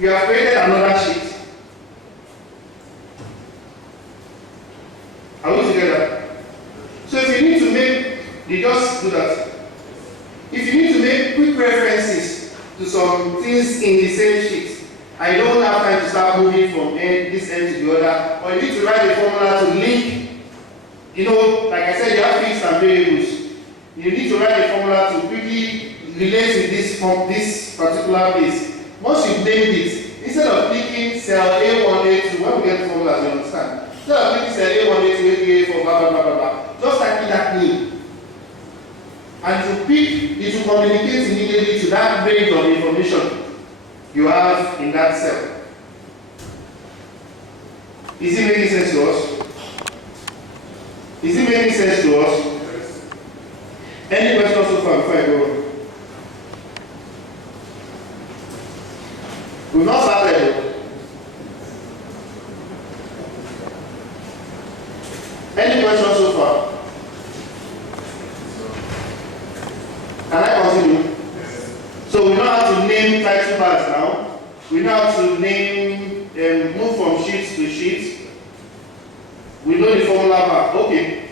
You have created another sheet. Are we together? So if you need to make, you just do that. If you need to make quick references to some things in the same sheet, and you don't have time to start moving from this end to the other, or you need to write a formula to link, you know, like I said, you have fixed and variables. You need to write a formula to quickly relate to this from this particular place. Once you've named it, instead of clicking cell A1, A2, when we get the formulas, you understand? Instead of clicking cell A1, A2, A3, A4, blah, blah, blah, blah, blah, just type in that name. And to pick, it will communicate immediately to that range of information you have in that cell. Is it making sense to us? Is it making sense to us? Yes. Any questions so far before I go on? We've not started. Any questions so far? Can I continue? Yes. So we know how to name title bars now. We know how to name, move from sheet to sheet. We know the formula bar. Okay.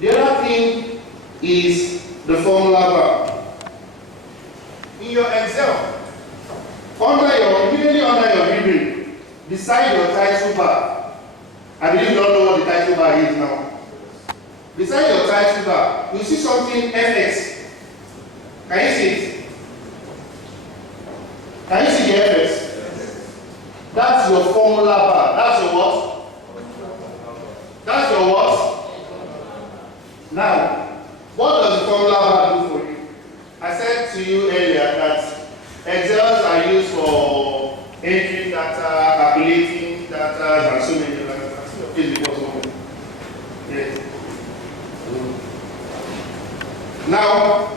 The other thing is the formula bar. In your Excel, immediately under your ribbon, beside your title bar, I believe you don't know what the title bar is now. Beside your title bar, you see something FX. Can you see it? Can you see the FX? That's your formula bar. That's your what? That's your what? Now, what does the formula bar do for you? I said to you earlier that Excels are used for entering data, calculating data, and so many other things. Yes. Now,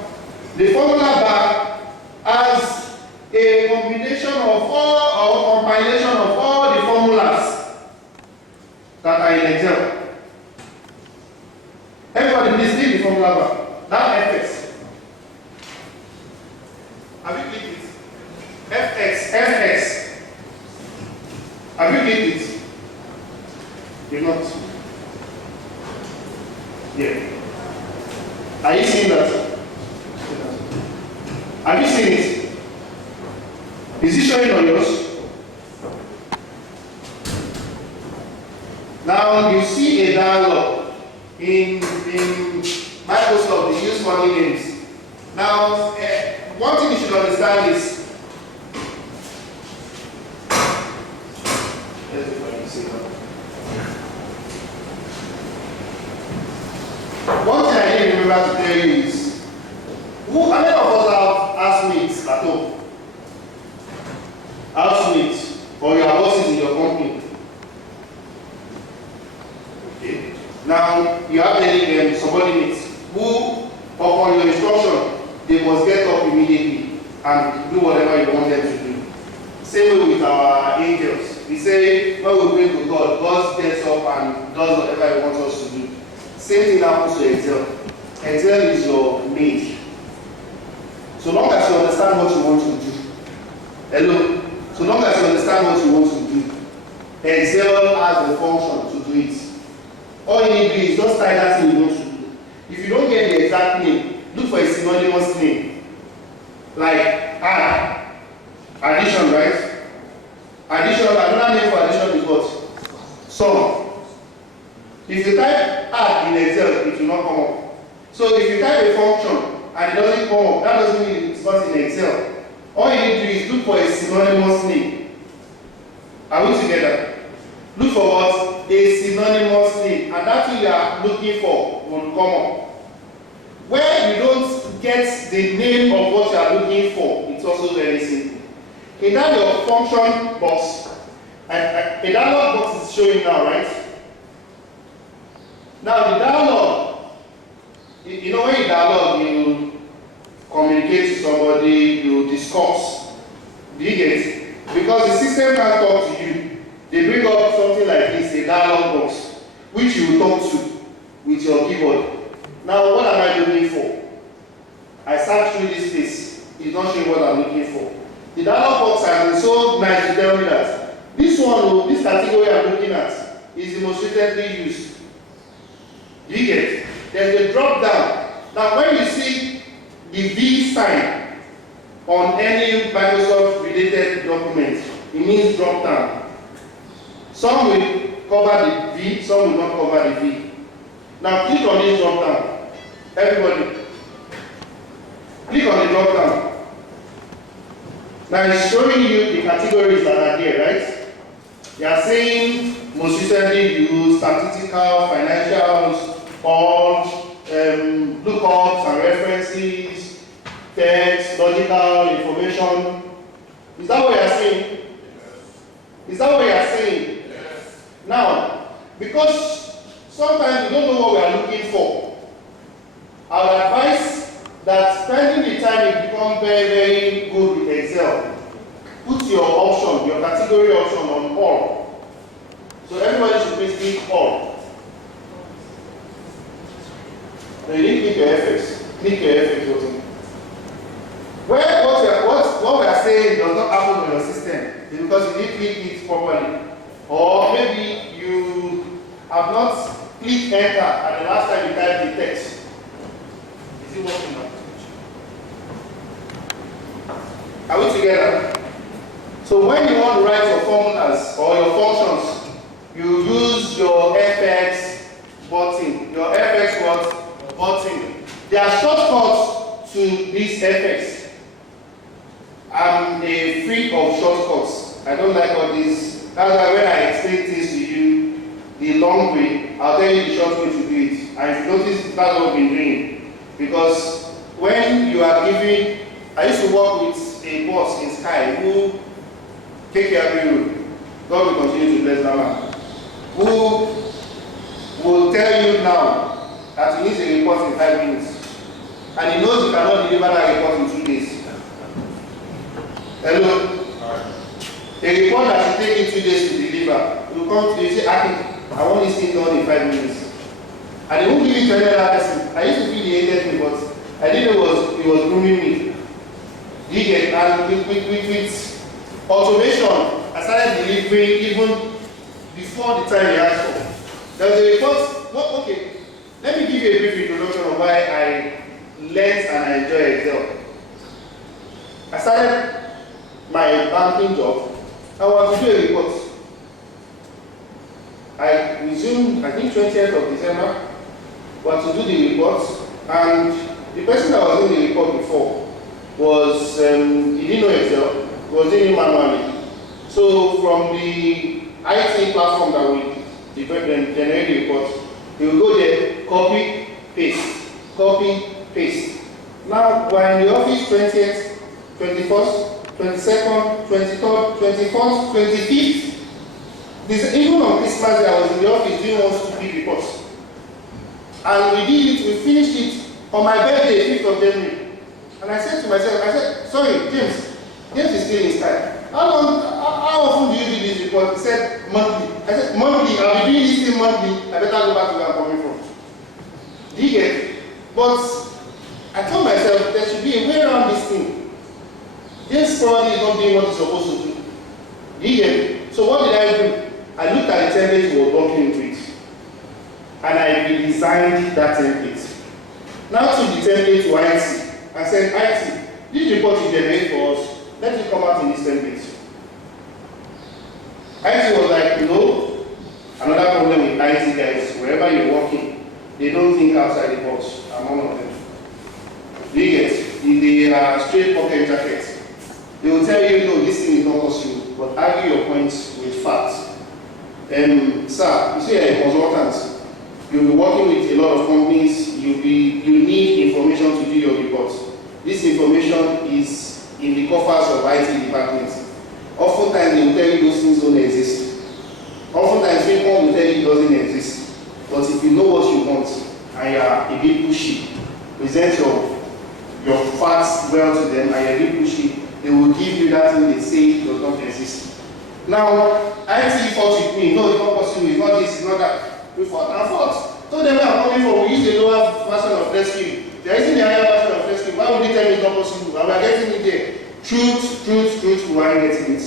the formula bar has a combination of all, or compilation of all the formulas that are in Excel. Everybody, please click the formula bar. That FX. Have you clicked it? FX. Have you clicked it? You're not. Yeah. Are you seeing that? Have you seen it? Is it showing on yours? Now you see a dialog in Microsoft. They use funny names. Now, one thing you should understand is one thing I didn't remember to tell you is how many of us have housemates at home? Housemates or your bosses in your company? Okay. Now you have any subordinates who, upon your instruction, they must get up immediately and do whatever you want them to do. Same way with our angels. We say when we pray to God, God gets up and does whatever He wants us to do. Same thing happens to Excel. Excel is your maid. So long as you understand what you want to do. Hello? So long as you understand what you want to do, Excel has the function to do it. All you need to do is just type that thing you want to do. If you don't get the exact name, look for a synonymous name. Like add, addition, right? Addition, another name for addition is what? Sum. If you type add in Excel, it will not come up. So if you type a function and it doesn't come up, that doesn't mean it's not in Excel. All you need to do is look for a synonymous name. Are we together? Look for what? A synonymous name. And that thing you are looking for will come up. Where you don't get the name of what you are looking for, it's also very simple. In that your function box, a dialog box is showing now, right? Now the dialog, you know when you dialog, you communicate to somebody, you discuss. Do you get it? Because the system can't talk to you. They bring up something like this, a dialog box, which you will talk to with your keyboard. Now, what am I looking for? I search through this space. It's not showing what I'm looking for. The dialogue box has been so nice to tell me that this one, this category I'm looking at, is the most recently used. Do you get? There's a drop down. Now, when you see the V sign on any Microsoft related document, it means drop down. Some will cover the V, some will not cover the V. Now, click on this drop down. Everybody, click on the drop down. Now, it's showing you the categories that are there, right? They are saying most recently used, statistical, financials, all lookups and references, text, logical information. Is that what you are saying? Is that what you are saying? Yes. Now, because sometimes we don't know what we are looking for, I would advise that spending the time you become very, very good with Excel. Put your option, your category option on all. So everybody should please click all. Now you need to click your FX. Click your FX button. What we are saying does not happen on your system is because you didn't click it properly. Or maybe you have not clicked enter at the last time you typed the text. Is it working now? Are we together? So when you want to write your formulas or your functions, you use your FX button. Your FX what? Button. There are shortcuts to this FX. I'm a freak of shortcuts. I don't like all this. That's why when I explain things to you the long way, I'll tell you the short way to do it. And if you notice, that's what we've been doing. Because when you are giving, I used to work with a boss in Sky who take care of you. God will continue to bless that man. Who will tell you now that he needs a report in 5 minutes. And he knows you cannot deliver that report in 2 days. Hello? A report that should take you 2 days to deliver. You come to you say, I want this thing done in 5 minutes. And they won't give it to any other person. I used to feel he hated me, but I didn't know he was grooming me. You get, and with automation, I started delivering even before the time he asked for. There was a report. Well, okay, let me give you a brief introduction of why I learned and I enjoy Excel. I started my banking job. I was to do a report. I resumed, I think 20th of December, was to do the report, and the person that was doing the report before was, he didn't know Excel, he was doing it manually. So from the IT platform that we generate the report, he will go there, copy, paste. Now we're in the office 20th, 21st, 22nd, 23rd, 24th, 25th. Even on Christmas Day, I was in the office doing one stupid report. And we did it, we finished it on my birthday, 5th of January. And I said to myself, sorry, James is still in Sky. How often do you do this report? He said, monthly. I said, monthly, I'll be doing this thing monthly. I better go back to where I'm coming from. Do you get it? But I told myself, there should be a way around this thing. James probably is not doing what he's supposed to do. Do you get it? So what did I do? I looked at the template he was working with. And I redesigned that template. Now took the template to IT. I said, IT, this report you generate for us, let it come out in this template. IT was like, no. Another problem with IT guys, wherever you're working, they don't think outside the box. I'm one of them. Do you get? They are straight pocket jackets. They will tell you, no, this thing is not possible, but argue your points with facts. Sir, you see a consultant. You'll be working with a lot of companies. You need information to do your reports. This information is in the coffers of IT departments. Oftentimes they will tell you those things don't exist. Oftentimes people will tell you it doesn't exist. But if you know what you want and you are a bit pushy, present your facts well to them and you're a bit pushy, they will give you that thing they say does not exist. Now, IT fought with me. No, it's not possible. It's not this, it's not that. We fought and fought. Told them where I'm coming from. We use a lower version of rescue. There isn't a higher version of rescue. Why would they tell me it's not possible? And we're getting it there. truth, why are you getting it?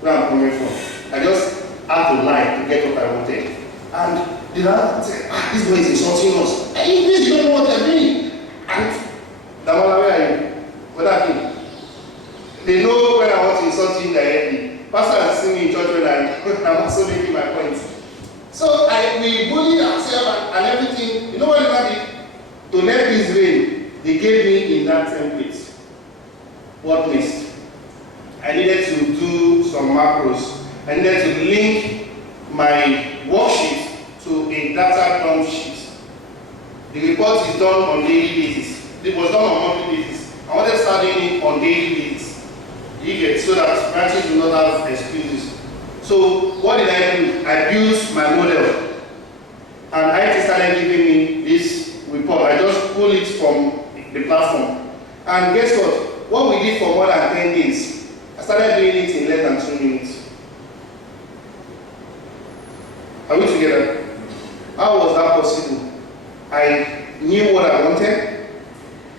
Where I'm coming from. I just had to lie to get what I wanted. And the lad said, this boy is insulting us. Hey, please, you don't know what they're doing. And Damola, where are you? What happened? They know when I want to insult you directly. Pastor has seen me in church when I'm also making my point. So we bullied ourselves and everything. You know what I did? To let this rain, they gave me in that template. What next? I needed to do some macros. I needed to link my worksheet to a data dump sheet. The report is done on daily basis. It was done on monthly basis. I wanted to start doing it on daily basis. You get so that branches will not have excuses. So what did I do? I built my model, and IT started giving me this report. I just pulled it from the platform, and guess what? What we did for more than 10 days, I started doing it in less than 2 minutes. Are we together? How was that possible? I knew what I wanted.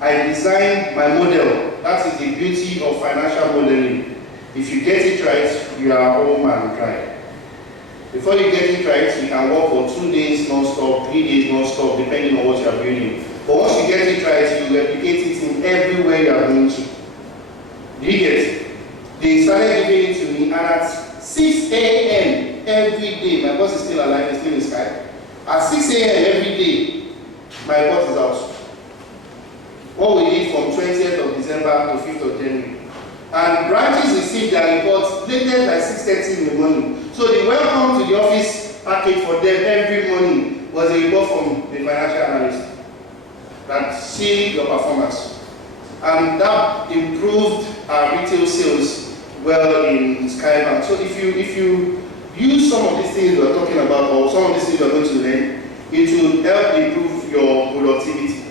I designed my model. That is the beauty of financial modeling. If you get it right, you are home and dry. Before you get it right, you can work for 2 days non-stop, 3 days non-stop, depending on what you are building. But once you get it right, you replicate it in everywhere you are going to. Do you get it? They started giving it to me, and at 6 a.m. every day, my boss is still alive, he's still in Sky. At 6 a.m. every day, my report is out. What we did from 20th of December to 5th of January. And branches received their reports latest by 6:30 in the morning. So the welcome to the office package for them every morning was a report from the financial analyst that see your performance. And that improved our retail sales well in Skybank. So if you use some of these things we are talking about, or some of these things you are going to learn, it will help improve your productivity.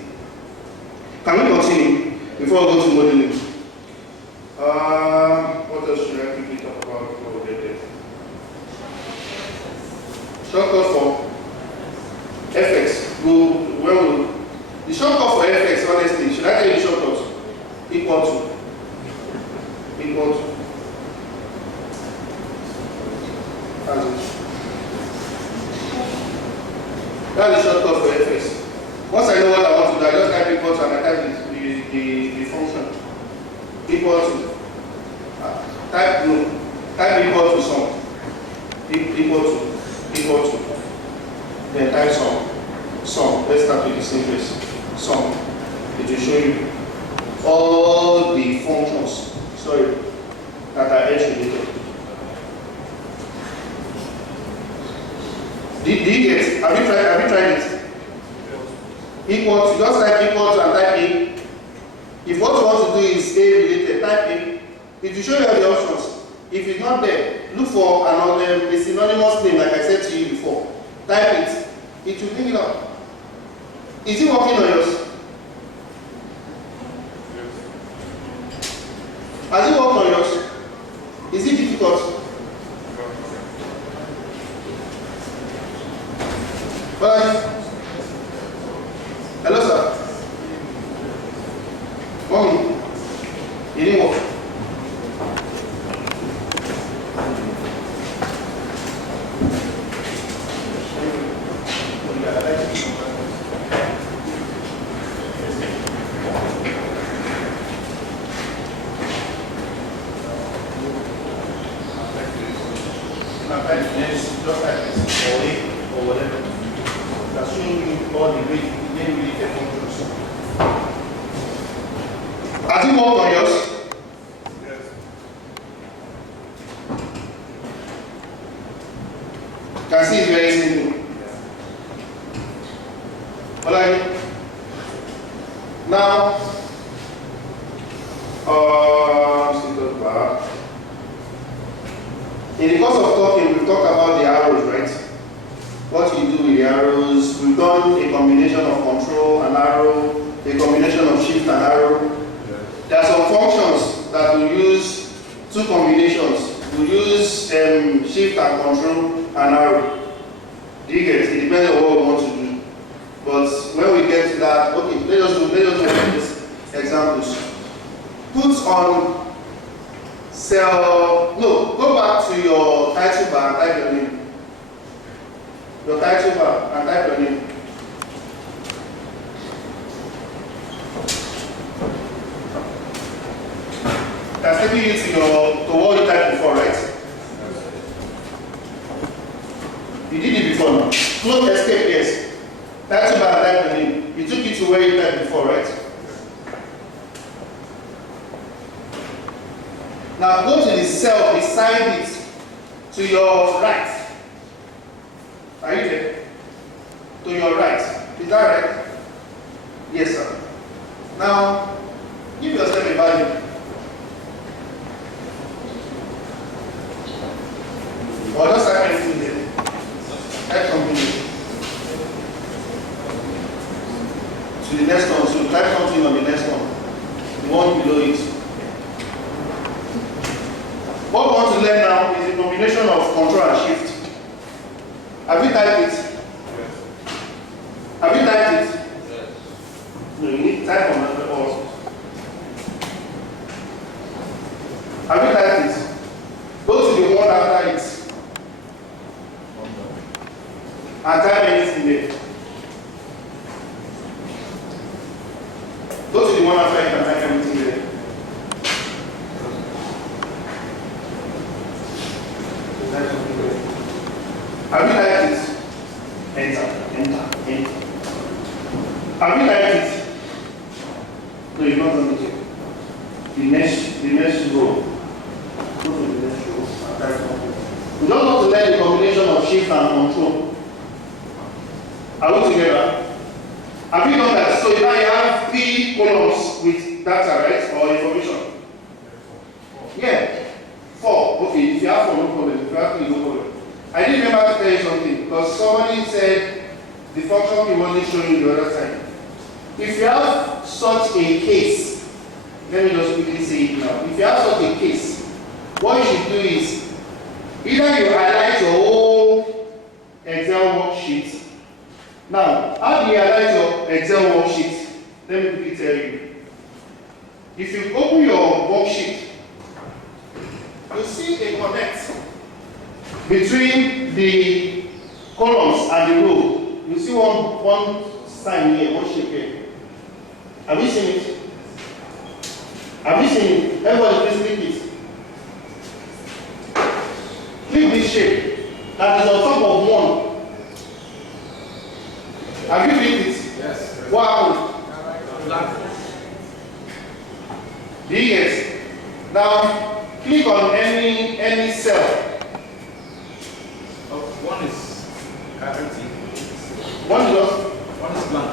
Can we continue before we go to modeling? What else should I quickly talk about before we get there? Shortcut for FX. The shortcut for FX, honestly, should I tell you the shortcut? Equal to. That's it. That's the shortcut for FX. Once I know what I want to do, I just type equal to and I type the function. Equal to. Type equal to sum. Equal to. Then type sum. Let's start with the simplest. Sum. It will show you all the functions, that are edge related. Do you get? Have you tried it? Equal to, just type equal to and type A. If what you want to do is A related, type A. It will show you all the options. If it's not there, look for another synonymous name like I said to you before. Type it. It will bring it up. Is it working on yours? Has it worked on yours? Is it difficult? Hello, sir. Mommy, it didn't work. Has it worked on yours? Yes. You can see it's very simple. Alright. Now, in the course of talking, we've talked about the arrows, right? What you do with the arrows. We've done a combination of control and arrow, a combination of shift and arrow. There are some functions that we use, two combinations. We use shift and control and arrow. Do you get it? It depends on what we want to do. But when we get to that, okay, let us do these examples. Put on cell, no, go back to your title bar and type your name. Your title bar and type your name. That's taking you to what you typed before, right? You did it before now. Close escape, yes. Title bar and type your name. You took it to where you typed before, right? Now go to the cell beside it to your right. Are you there? To your right. Is that right? Yes, sir. Now give yourself a value. Or just type anything there. Type something there. To the next one, so type something on the next one. The one below it. What we want to learn now is a combination of control and shift. Have you typed it? Yes. Have you typed it? Yes. No, you need to type on the also. Have you typed it? Go to the one after it. And type anything there. Go to the one after it and type anything there. Have you typed it? Enter. Have you typed it? No, you've not done it yet. The next row. Go to the next row and type something. We don't want to learn the combination of shift and control. Are we together? Have you done that? So now you have 3 columns with data, right? Or information. Yeah. 4. Okay, if you have 4, no problem. If you have 3, no problem. I did remember to tell you something because somebody said the function he wasn't showing you the other time. If you have such a case, let me just quickly say it now. If you have such a case, what you should do is either you highlight your whole Excel worksheet. Now, how do you highlight your Excel worksheet? Let me quickly tell you. If you open your worksheet, you see a connect between the columns and the row. You see one sign here, one shape here. Have you seen it? Have you seen it? Everybody please click it. Click this shape that is on top of one. Have you clicked it? Yes. What happened? Do you get? Now click on any cell. One is empty. One is what? One is blank.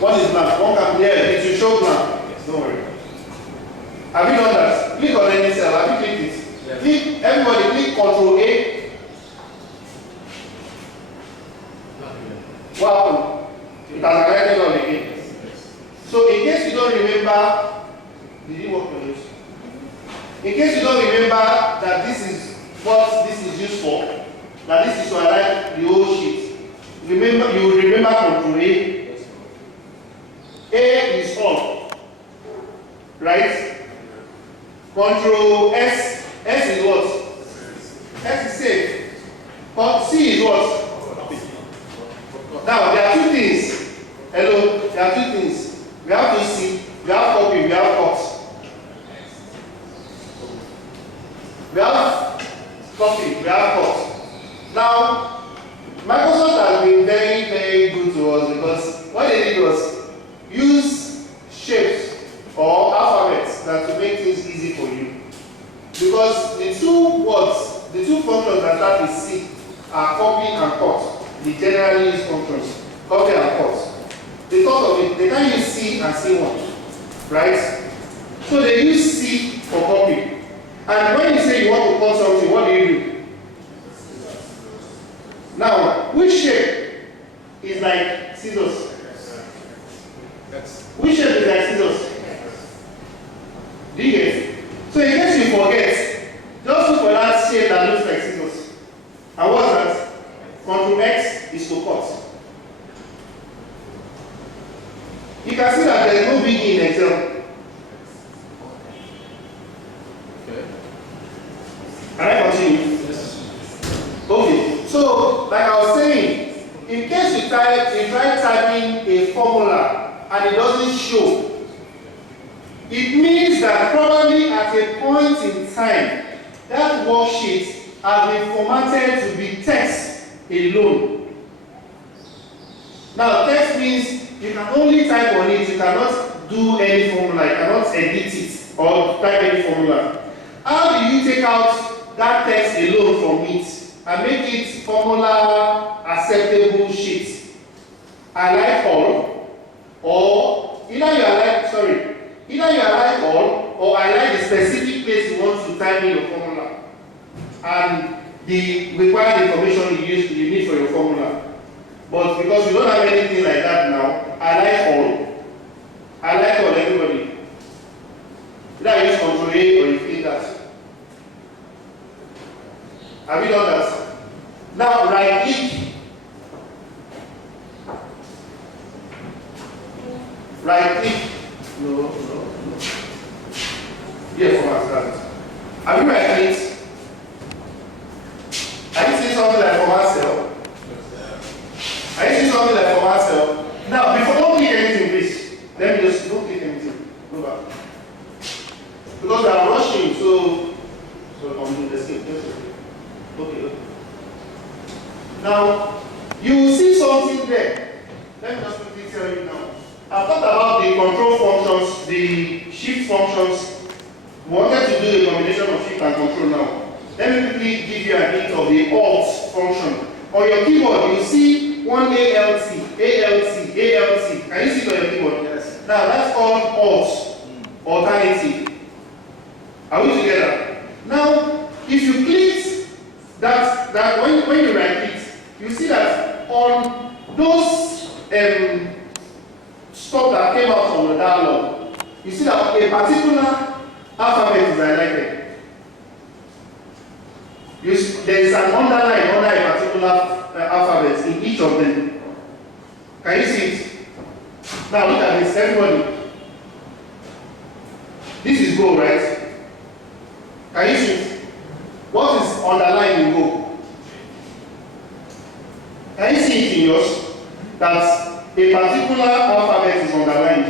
One is blank. One can it will show blank. Yes. Don't worry. Have you done that? Click on any cell. Have you clicked it? Yes. Click. Everybody click Control A. What happened? It has highlighted on again. Yes. So in case you don't remember, did it work on this? In case you don't remember that this is what this is used for. Now this is to highlight the whole sheet. Remember, you will remember Control A. A is on, right? Control S. S is what? S is safe. C is what? Now there are 2 things. Hello, there are 2 things. We have to see. We have copy. We have cut. We have copy. We have cut. Now, Microsoft has been very, very good to us because what they did was use shapes or alphabets that will make things easy for you. Because the 2 words, the 2 functions that start with C are copy and cut. They generally use functions, copy and cut. They thought of it, they can use C and C1, right? So they use C for copy. And when you say you want to cut something, what do? Now, which shape is like scissors? Which shape is like scissors? Do you get? So in case you forget, just look for that shape that looks like scissors. And what's that? Control X is to cut. You can see that there is no big in Excel. Okay. try typing a formula and it doesn't show, it means that probably at a point in time, that worksheet has been formatted to be text alone. Now, text means you can only type on it, you cannot do any formula, you cannot edit it or type any formula. How do you take out that text alone from it and make it formula acceptable sheet? I like all, or either you like all, or I like the specific place you want to type in your formula and the required information you need for your formula. But because we don't have anything like that now, I like all, everybody. Either use Control A or you feel that. Have you done that? Now right click. Right click. No. Yeah, format that. Have you right clicked? Are you seeing something like format cell? Are you seeing something like format cell? Now, before don't click anything, please. Let me just don't click anything. Go back. Because I'm rushing, so I'm doing the same. Okay. Now, you will see something there. Let me just quickly tell you now. I've talked about the control functions, the shift functions. We wanted to do a combination of shift and control now. Let me quickly give you an hint of the alt function. On your keyboard, you see one ALT. Can you see it on your keyboard? Yes. Now, that's called alt, alternative. Are we together? Now, if you click that when you right click, you see that on those stuff that came out from the dialog, you see that a particular alphabet is highlighted. There is an underline under a particular alphabet in each of them. Can you see it? Now look at this, everybody. This is go, right? Can you see it? What is underlined in go? Can you see it in yours? That a particular alphabet is underlined.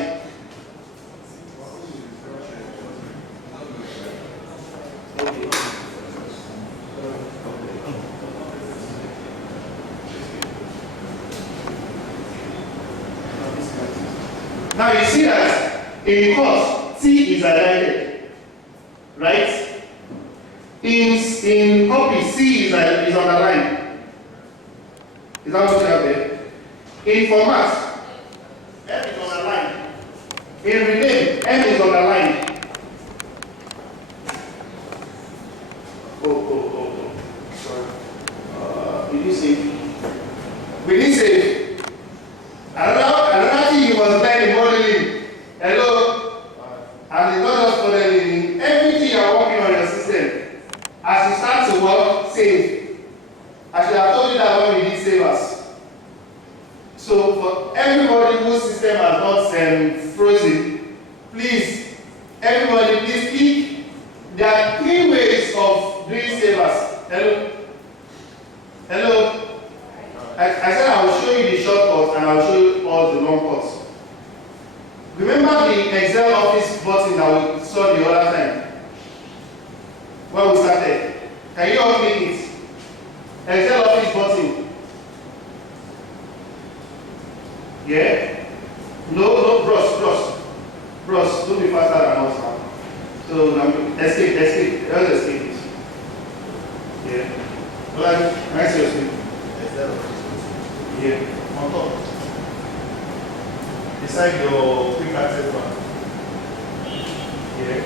Now you see that in course, T is highlighted, right? In copy, C is underlined. Is that what you have there? In format, M is underlined. In rename, M is underlined. Oh. Sorry. Did you save? We didn't save. Another thing you must learn in modeling. Hello? And it's not just modeling. Everything you are working on your system, as you start to work, save. I should have told you that when we did save us. So for everybody whose system has not frozen, please, everybody, please click. There are 3 ways of doing save as. Hello? I said I will show you the shortcuts and I will show you all the long cuts. Remember the Excel Office button that we saw the other time when we started? Can you all click it? Excel Office button. Yeah? No, bros, don't be faster than us now. So escape, just escape it. Yeah. Well, can I see your screen? Yeah, on top. Beside your quick access bar. Yeah.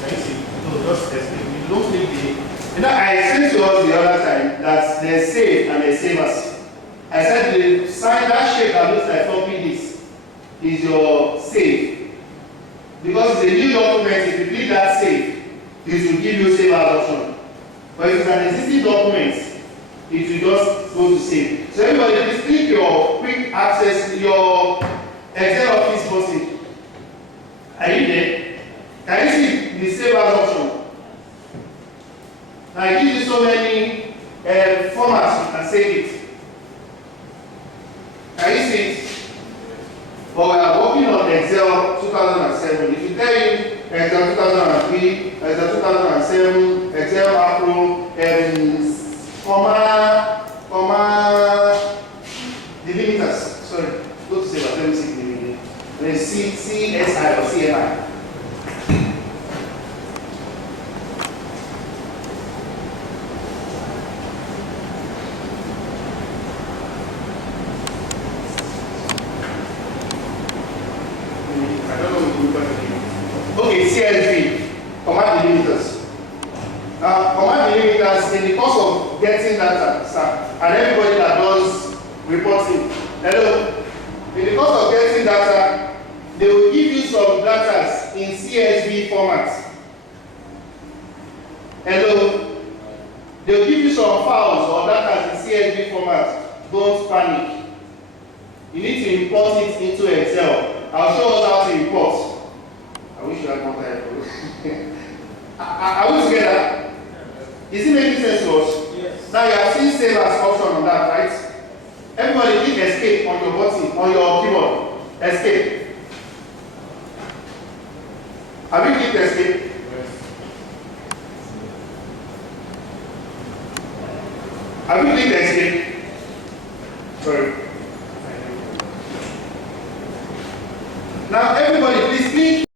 Can you see? No, just escape. You don't click the. You know, I explained to us the other time that there's save and there's save as. I said the sign, that shape that looks like floppy disk is your save. Because it's a new document, if you click that save, it will give you save as option. But if it's an existing document, it will just go to save. So everybody, please click your quick access, your Excel Office button. Are you there? Can you see the save as option? Now it gives you so many formats you can save it. be the 2007 Excel Macro delimiters. Sorry, go to say let me see the CSI or CMI. Okay, CSV, command delimiters. Now, command delimiters, in the course of getting data, sir, and everybody that does reporting, hello, in the course of getting data, they will give you some data in CSV format. Hello, they will give you some files or data in CSV format. Don't panic. You need to import it into Excel. I'll show us how to import. I wish you had more time. Are we together? Is it making sense to us? Yes. Now you have seen save as option on that, right? Everybody click escape on your button, on your keyboard. Escape. Have you clicked escape? Yes. Have you clicked escape? Sorry.